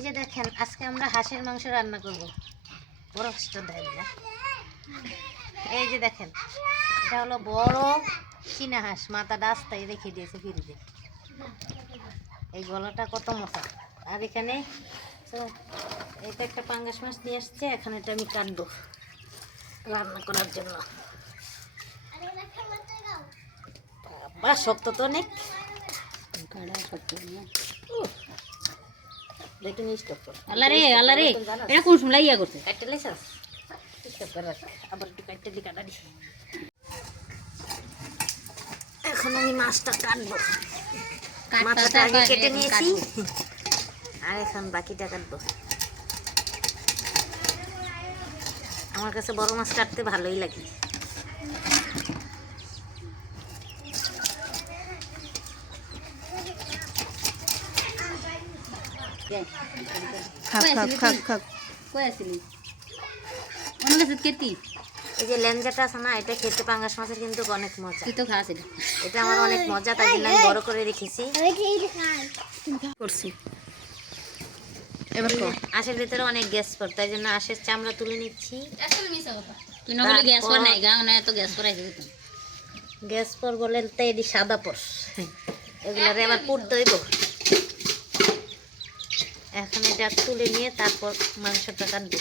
এই যে দেখেন আজকে আমরা হাঁসের মাংস রান্না করব। বড় হাঁসটা দেয় না। এই যে দেখেন এটা হলো বড় চীনা হাঁস, মাথাটা আস্তায় রেখে দিয়েছে ফ্রিজে। এই গলাটা কত মোটা। আর এখানে তো এটা একটা পাঙ্গাস মাছ নিয়ে আসছে, এখন এটা আমি কাটবো রান্না করার জন্য। বাবা শক্ত তো অনেক, আল্লাহ রে এটা কোন সময় ইয়া করছে কাটতে লাইছাস আবার একটু কাটতে দি কাটা দি। এখন আমি মাছটা কাটবো, মাথাটা আগে কেটে নিয়েছি আর এখন বাকিটা কাটবো। আমার কাছে বড় মাছ কাটতে ভালোই লাগে। এই যে লেঞ্জাটা আছে না, এটা খেতে পাঙ্গাস মাছের কিন্তু অনেক মজা। তুই তো খাস এটা আমার অনেক মজা, তাই জন্য আমি বড় করে রেখেছি। এবার আঁশের ভিতরে অনেক গ্যাস পড়ে, তাই জন্য আঁশের চামড়া তুলে নিচ্ছি। গ্যাস পর বলে তো এটি সাদা পর, এগুলো আবার পুড়তে হইব। এখন এটা তুলে নিয়ে তারপর মাংসটা কাটবো।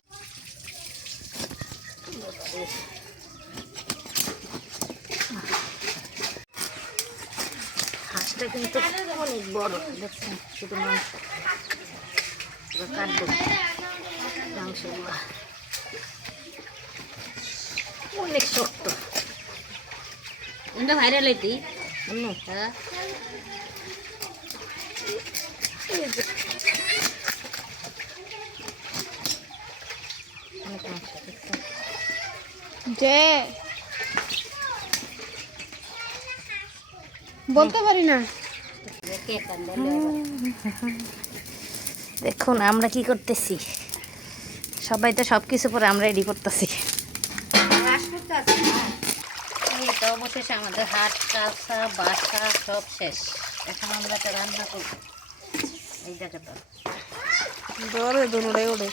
হাঁসটা কিন্তু অনেক বড়, দেখছেন শুধু মাংস। কাটবো মাংসগুলো, অনেক শক্ত। এটা ভাইরাল এটি বলতে পারি না। দেখুন আমরা কি করতেছি, সবাই তো সব কিছু পরে আমরা রেডি করতেছি। এই তো অবশেষে আমাদের হাট কাঁচা বাসা সব শেষ। এখন আমরা তো রান্না করবো। এই দেখে তো দৌড়ে দৌড়ে ওড়ে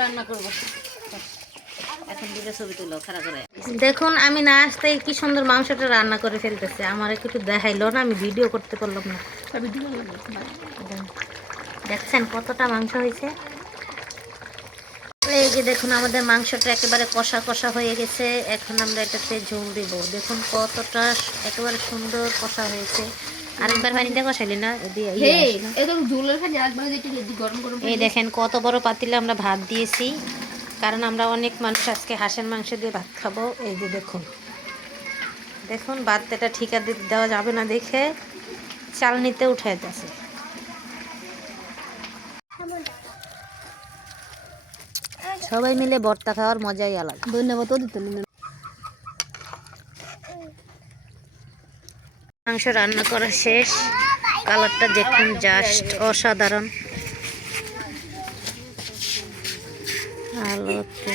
রান্না করবো। এখন দিকে ছবি তুলো খারাপ করে। দেখুন আমি না আসতেই কি সুন্দর মাংসটা রান্না করে ফেলতেছে। আমার একটু দেখাইলো না, আমি ভিডিও করতে পারলাম না। দেখছেন কতটা মাংস হয়েছে। এই যে দেখুন আমাদের মাংসটা একেবারে কষা কষা হয়ে গেছে। এখন আমরা এটাতে ঝোল দিব। দেখুন কতটা একেবারে সুন্দর কষা হয়েছে। আরেকবার পানিটা কষাইলি না, এই দেখেন কত বড় পাতিলে আমরা ভাত দিয়েছি, কারণ আমরা অনেক মানুষ আজকে হাঁসের মাংস দিয়ে ভাত খাবো। এই যে দেখুন দেখুন ভাতটা ঠিকা দেওয়া যাবে না দেখে চালনিতে উঠাই দিয়েছে। সবাই মিলে ভর্তা খাওয়ার মজাই আলাদা। ধন্যবাদ দিতে। মাংস রান্না করা শেষ, কালারটা দেখুন জাস্ট অসাধারণ। আলোতে